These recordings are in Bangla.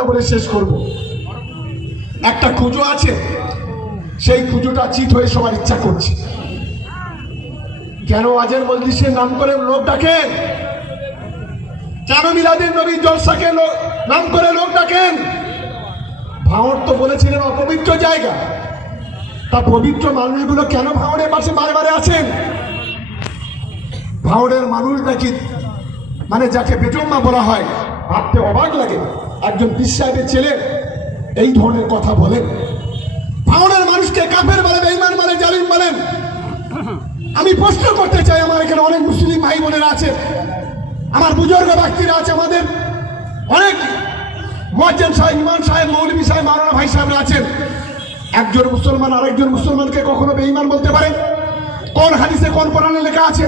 কথা বলে শেষ করব। একটা কুজো আছে, সেই কুজোটা চিত হয়ে সবার ইচ্ছা করছে। কেন আজের মজলিসের নাম করে লোক কেন মিলাদের নবী জলসাকে নাম করে লোক ডাকেন ভাঁড় তো বলেছিলেন অপবিত্র জায়গা। তা পবিত্র মানুষগুলো কেন ভাঁড়ের পাশে বারে বারে আছেন? ভাঁড়ের মানুষ নাকি মানে যাকে বেজম্মা বলা হয়, ভাবতে অবাক লাগে। একজন পীর সাহেবের ছেলে এই ধরনের কথা বলেন ভাঁড়ের মানুষকে কাফের বলে বেইমান বলে জালিম বলেন। আমি প্রশ্ন করতে চাই, আমার এখানে অনেক মুসলিম ভাই বোনেরা আছে, আমার বুজুর্গ ব্যক্তিরা আছে আমাদের, অনেক মজ্জেন সাহেব ইমান সাহেব, মৌলভী সাহেব মারানা ভাই সাহেবরা আছেন। একজন মুসলমান, আরেকজন মুসলমানকে কখনো বেঈমান বলতে পারে? কোন হাদিসে, কোন কোরআনে লেখা আছে?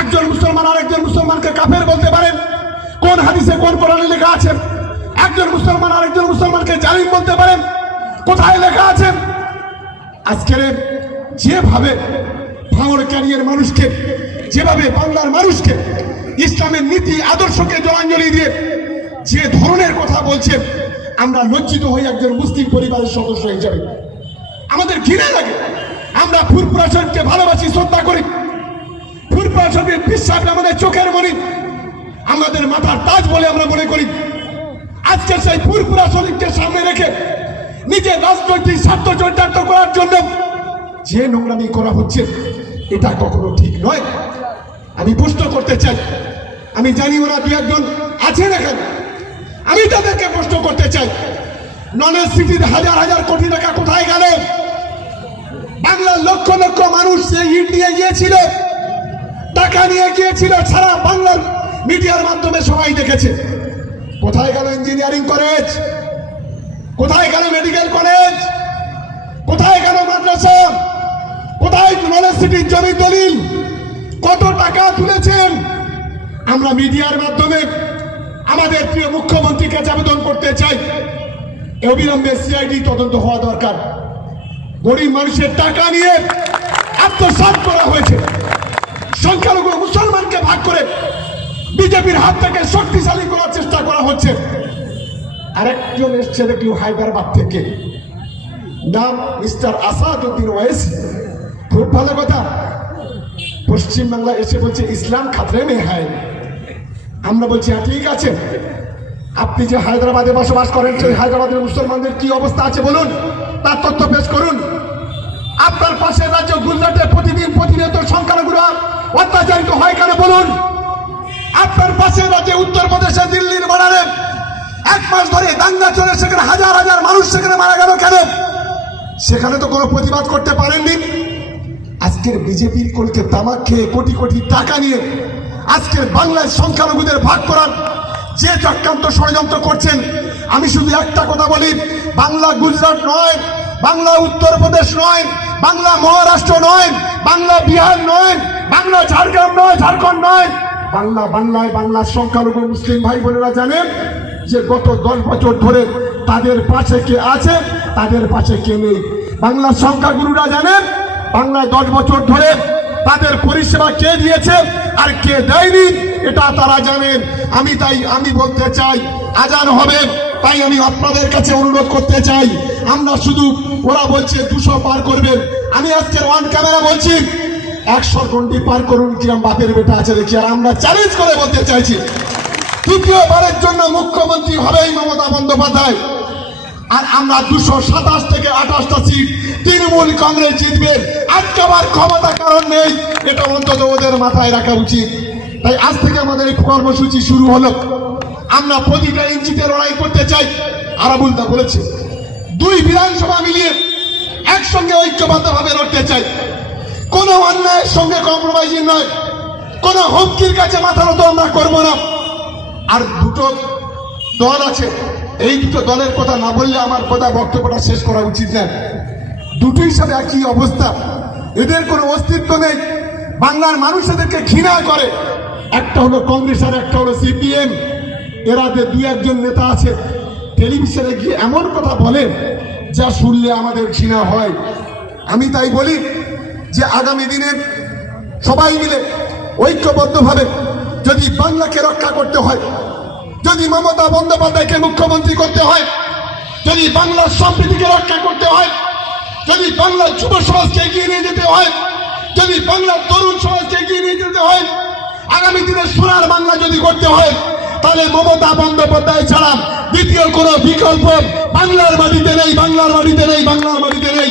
একজন মুসলমান, আরেকজন মুসলমানকে কাফের বলতে পারেন কোন হাদিসে, কোন কোরআনে লেখা আছে? একজন মুসলমান আরেকজন মুসলমানকে জালিম বলতে পারেন। কোথায় লেখা আছে? আজকের যেভাবে ভাঙর ক্যারিয়ার মানুষকে, যেভাবে বাংলার মানুষকে ইসলামের নীতি, আদর্শকে জলাঞ্জলি দিয়ে যে ধরনের কথা বলছে, আমরা লজ্জিত হই একজন মুসলিম পরিবারের সদস্য হিসাবে আমাদের ঘৃণা লাগে। আমরা ফুরপুরা ভালোবাসি, শ্রদ্ধা করি। ফুরপুরা বিশ্বাস আমাদের চোখের মনি। আমাদের মাথার তাজ বলে আমরা মনে করি। আজকে সেই ফুরপুরা শরীফকে সামনে রেখে নিজের রাজনৈতিক স্বার্থ চরিতার্থ করার জন্য যে নোংরামি করা হচ্ছে, এটা কখনো ঠিক নয়। আমি প্রশ্ন করতে চাই, আমি জানি ওরা দু একজন আছেন এখানে। আমি তাদেরকে প্রশ্ন করতে চাই ননের সিটির হাজার হাজার কোটি টাকা কোথায় গেল? বাংলার লক্ষ লক্ষ মানুষ যে ইট নিয়ে গিয়েছিল, টাকা নিয়ে গিয়েছিল, সারা বাংলার মিডিয়ার মাধ্যমে সবাই দেখেছে। কোথায় গেল ইঞ্জিনিয়ারিং কলেজ কোথায় গেল মেডিকেল কলেজ কোথায় গেল মাদ্রাসা? কোথায় নলেজ সিটির জমি দলিল? কত টাকা তুলেছেন? আমরা মিডিয়ার মাধ্যমে আমাদের প্রিয় মুখ্যমন্ত্রীর কাছে আবেদন করতে চাই। অবিলম্বে সিআইডি তদন্ত হওয়া দরকার। গরিব মানুষের টাকা নিয়ে আত্মসাৎ করা হয়েছে। সংখ্যালঘু মুসলমানকে ভাগ করে বিজেপির হাত থেকে শক্তিশালী করার চেষ্টা করা হচ্ছে। আরেকজন এসছে দেখল হায়দ্রাবাদ থেকে। নাম মিস্টার আসাদ উদ্দিন ওয়েসি খুব ভালো কথা। পশ্চিমবাংলা এসে বলছে, ইসলাম খাতরে মে হায়। আমরা বলছি হ্যাঁ ঠিক আছে। আপনি যে হায়দ্রাবাদে বসবাস করেন, সেই হায়দ্রাবাদের মুসলমানদের কি অবস্থা আছে বলুন? তার তথ্য পেশ করুন। আপনার পাশের রাজ্য গুজরাটে প্রতিদিন প্রতিনিয়ত সংখ্যালঘুরা অত্যাচারিত হয় কেন বলুন? আপনার পাশের রাজ্যে উত্তরপ্রদেশে দিল্লির বানারে এক মাস ধরে দাঙ্গা চলে, সেখানে হাজার হাজার মানুষ সেখানে মারা গেল কেন? সেখানে তো কোনো প্রতিবাদ করতে পারেননি। আজকের বিজেপির কলকে তামাক খেয়ে কোটি কোটি টাকা নিয়ে আজকের বাংলায় সংখ্যালঘুদের ভাগ করার যে চক্রান্ত ষড়যন্ত্র করছেন, আমি শুধু একটা কথা বলি, বাংলা গুজরাট নয়, বাংলা উত্তরপ্রদেশ নয়, বাংলা মহারাষ্ট্র নয়, বাংলা বিহার নয়, বাংলা ঝাড়গ্রাম নয়, ঝাড়খণ্ড নয় বাংলা, বাংলায় বাংলার সংখ্যালঘু মুসলিম ভাই বোনেরা জানেন যে গত দশ বছর ধরে তাদের পাশে কে আছে, তাদের পাশে কে নেই। বাংলার সংখ্যাগুরুরা জানেন, বাংলায় দশ বছর ধরে তাদের পরিষেবা কে দিয়েছে আর কে দেয়নি, এটা তারা জানেন। আমি তাই, আমি বলতে চাই, আজান হবে, তাই আমি আপনাদের কাছে অনুরোধ করতে চাই। আমরা শুধু, ওরা বলছে দুশো পার করবেন। আমি আজকে ওয়ান ক্যামেরা বলছি একশো গন্ডি পার করুন কিরম বাপের বেটা আছে দেখি। আর আমরা চ্যালেঞ্জ করে বলতে চাইছি, তৃতীয়বারের জন্য মুখ্যমন্ত্রী হবেই মমতা বন্দ্যোপাধ্যায়। আর আমরা দুশো সাতাশ থেকে আঠাশটা সিট তৃণমূল কংগ্রেস জিতবে। আটকাবার ক্ষমতা কারণ নেই, এটা অন্তত ওদের মাথায় রাখা উচিত। তাই আজ থেকে আমাদের এই কর্মসূচি শুরু হলো। আমরা প্রতিটা ইঞ্চিতে লড়াই করতে চাই। আরাবুল দা বলেছে, দুই বিধানসভা মিলিয়ে একসঙ্গে ঐক্যবদ্ধভাবে লড়তে চাই। কোনো অন্যায়ের সঙ্গে কম্প্রোমাইজিং নয়। কোনো হুমকির কাছে মাথা নত আমরা করব না। আর দুটো দল আছে, এই দুটো দলের কথা না বললে আমার কথা বক্তব্যটা শেষ করা উচিত না। দুটো হিসাবে একই অবস্থা। এদের কোনো অস্তিত্ব নেই। বাংলার মানুষ এদেরকে ঘৃণা করে। একটা হলো কংগ্রেস আর একটা হলো সিপিএম। এরা যে দুই একজন নেতা আছে, টেলিভিশনে গিয়ে এমন কথা বলেন যা শুনলে আমাদের ঘৃণা হয়। আমি তাই বলি যে আগামী দিনে সবাই মিলে ঐক্যবদ্ধভাবে যদি বাংলাকে রক্ষা করতে হয়, যদি মমতা বন্দ্যোপাধ্যায়কে মুখ্যমন্ত্রী করতে হয়, যদি বাংলার সম্প্রীতিকে রক্ষা করতে হয়, যদি বাংলার যুব সমাজকে এগিয়ে নিয়ে যেতে হয়, যদি বাংলার তরুণ সমাজকে এগিয়ে নিয়ে যেতে হয়, আগামী দিনে সোনার বাংলা যদি করতে হয়, তাহলে মমতা বন্দ্যোপাধ্যায় ছাড়া দ্বিতীয় কোনো বিকল্প বাংলার মাটিতে নেই, বাংলার মাটিতে নেই, বাংলার মাটিতে নেই।